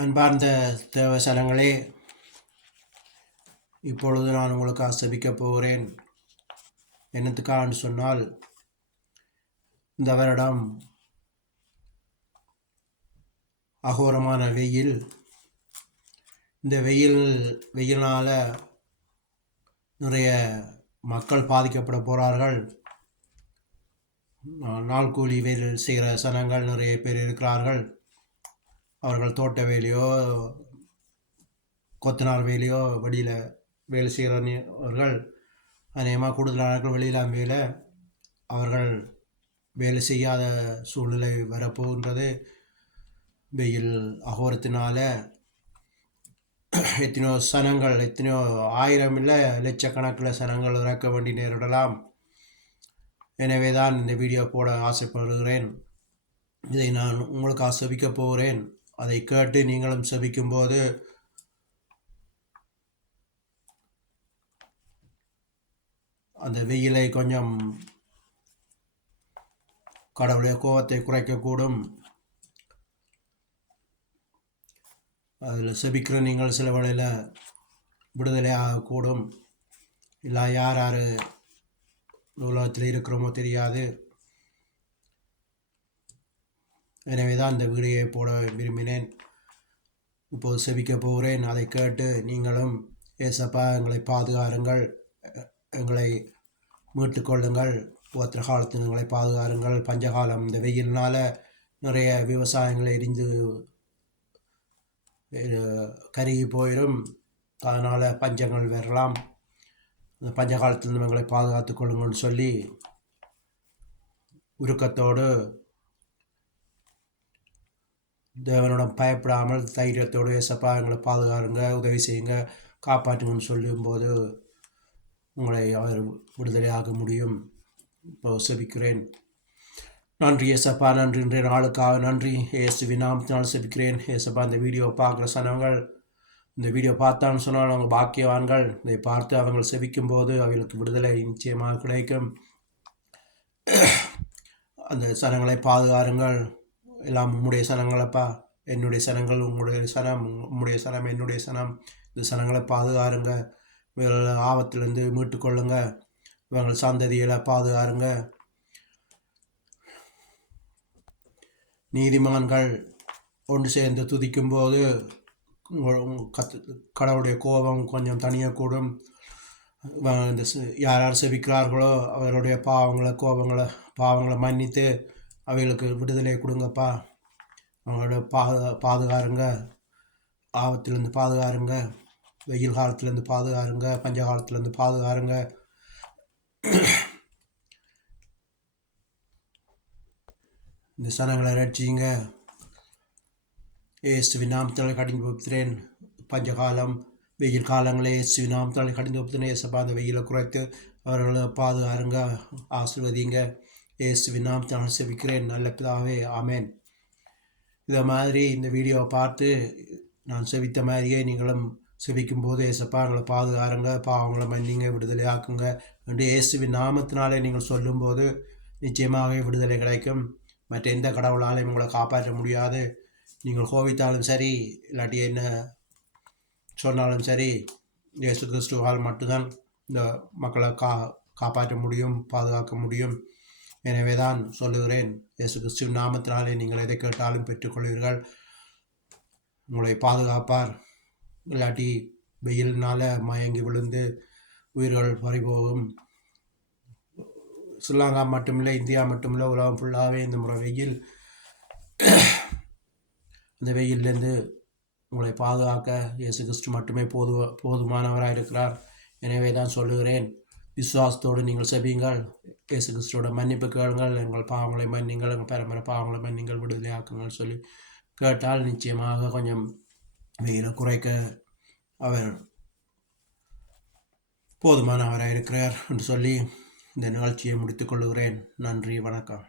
அன்பார்ந்த தேவசனங்களே, இப்பொழுது நான் உங்களுக்கு ஆசபிக்கப் போகிறேன். என்னத்துக்கான்னு சொன்னால், இந்த வருடம் அகோரமான வெயில். இந்த வெயிலினால் நிறைய மக்கள் பாதிக்கப்பட போகிறார்கள். நாள் கூலி வேலை செய்கிற சனங்கள் நிறைய பேர் இருக்கிறார்கள். அவர்கள் தோட்ட வேலையோ கொத்தனார் வேலையோ வெளியில் வேலை செய்கிறவர்கள் அநேகமாக கூடுதலானவர்கள் வெளியில் வேலை அவர்கள் வேலை செய்யாத சூழ்நிலை வரப்போகின்றது. வெயில் அகோரத்தினால எத்தனையோ சனங்கள், எத்தனையோ ஆயிரம் இல்லை லட்சக்கணக்கில் சனங்கள் இறக்க வேண்டி நேரிடலாம். எனவே தான் இந்த வீடியோ போட ஆசைப்படுகிறேன். இதை நான் உங்களுக்கு ஆசபிக்க போகிறேன். அதை கேட்டு நீங்களும் செபிக்கும்போது அந்த வெயிலை கொஞ்சம் கடவுளுடைய கோபத்தை குறைக்கக்கூடும். அதில் செபிக்கிற நீங்கள் சில வேளையில் விடுதலை ஆகக்கூடும். இல்லை யார் யார் உலகத்தில் இருக்கிறோமோ தெரியாது. எனவே தான் இந்த வீடியோவை போட விரும்பினேன். இப்போது செபிக்க போகிறேன். அதை கேட்டு நீங்களும் ஏசப்பா எங்களை பாதுகாருங்கள், எங்களை மீட்டு கொள்ளுங்கள், உத்திர காலத்தில் எங்களை பாதுகாருங்கள். பஞ்சகாலம் இந்த வெயிலினால் நிறைய விவசாயங்களை எரிந்து கருகி போயிடும். அதனால் பஞ்சங்கள் வரலாம். அந்த பஞ்ச காலத்தில் எங்களை பாதுகாத்து கொள்ளுங்கள்னு சொல்லி உருக்கத்தோடு தேவனிடம் பயப்படாமல் தைரியத்தோடு ஏசப்பா எங்களை பாதுகாருங்க, உதவி செய்யுங்க, காப்பாற்றுங்கன்னு சொல்லும்போது உங்களை அவர் விடுதலையாக முடியும். இப்போ செபிக்கிறேன். நன்றி ஏசப்பா, நன்றி இன்றைய நாளுக்காக நன்றி. இயேசுவின் நாமத்தினால் செபிக்கிறேன். ஏசப்பா, இந்த வீடியோ பார்க்குற சனங்கள் இந்த வீடியோ பார்த்தான்னு சொன்னால் அவங்க பாக்கியவான்கள். இதை பார்த்து அவங்க செபிக்கும் போது அவர்களுக்கு விடுதலை நிச்சயமாக கிடைக்கும். அந்த சனங்களை பாதுகாருங்கள். எல்லாம் உம்முடைய சனங்களப்பா, என்னுடைய சனங்கள் உங்களுடைய சனம், உம்முடைய சனம் என்னுடைய சனம். இந்த சனங்களை பாதுகாருங்க, இவர்கள் ஆபத்திலிருந்து மீட்டுக்கொள்ளுங்க, இவங்கள் சந்ததிகளை பாதுகாருங்க. நீதிமான்கள் ஒன்று சேர்ந்து துதிக்கும் போது கடவுளுடைய கோபம் கொஞ்சம் தனியக்கூடும். இந்த யார் யார் செபிக்கிறார்களோ அவர்களுடைய பாவங்களை மன்னித்து அவைகளுக்கு விடுதலை கொடுங்கப்பா. அவங்களோட பாதுகாருங்க, ஆபத்திலேருந்து பாதுகாருங்க, வெயில் காலத்துலேருந்து பாதுகாருங்க, பஞ்ச காலத்துலேருந்து பாதுகாருங்க. இந்த சனங்களை ரட்சிங்க. இயேசுவின் நாமத்தால் கடிந்து போகிறேன். பஞ்சகாலம் வெயில் காலங்களே இயேசுவின் நாமத்தால் கடிந்து போகிறேன். ஏசப்பா, அந்த வெயிலை குறைத்து அவர்களை பாதுகாருங்க, ஆசீர்வதிங்க. இயேசுவின் நாமத்தால் செபிக்கிறேன் நல்ல பிதாவே, ஆமேன். இதை மாதிரி இந்த வீடியோவை பார்த்து நான் செபித்த மாதிரியே நீங்களும் செபிக்கும் போது ஏசப்பா எங்களை பாதுகாருங்க, பாவங்களை மன்னிங்க, விடுதலை ஆக்குங்க என்று இயேசுவின் நாமத்தினாலே நீங்கள் சொல்லும்போது நிச்சயமாகவே விடுதலை கிடைக்கும். மற்ற எந்த கடவுளாலையும் உங்களை காப்பாற்ற முடியாது. நீங்கள் கோபித்தாலும் சரி, இல்லாட்டி என்ன சொன்னாலும் சரி, இயேசு கிறிஸ்துவால் மட்டும்தான் இந்த மக்களை காப்பாற்ற முடியும், பாதுகாக்க முடியும். எனவே தான் சொல்லுகிறேன், இயேசு கிறிஸ்துவின் நாமத்தினாலே நீங்கள் எதை கேட்டாலும் பெற்றுக்கொள்வீர்கள். உங்களை பாதுகாப்பார். இல்லாட்டி வெயிலினால் மயங்கி விழுந்து உயிர்கள் பறிபோகும். ஸ்ரீலங்கா மட்டுமில்லை, இந்தியா மட்டுமில்லை, உலகம் ஃபுல்லாகவே இந்த முறை வெயில். அந்த வெயிலேருந்து உங்களை பாதுகாக்க இயேசு கிறிஸ்து மட்டுமே போதுமானவராக இருக்கிறார். எனவே தான் சொல்லுகிறேன், விசுவாசத்தோடு நீங்கள் செபியுங்கள், இயேசு கிறிஸ்துவோட மன்னிப்பு கேளுங்கள், எங்கள் பாவங்களை மன்னிங்கள், எங்கள் பரம்பரை பாவங்களை மன்னிங்கள், விடுதலை ஆக்குங்கள் சொல்லி கேட்டால் நிச்சயமாக கொஞ்சம் வெயிலை குறைக்க அவர் போதுமானவராக இருக்கிறார் என்று சொல்லி இந்த நிகழ்ச்சியை முடித்துக் கொள்கிறேன். நன்றி, வணக்கம்.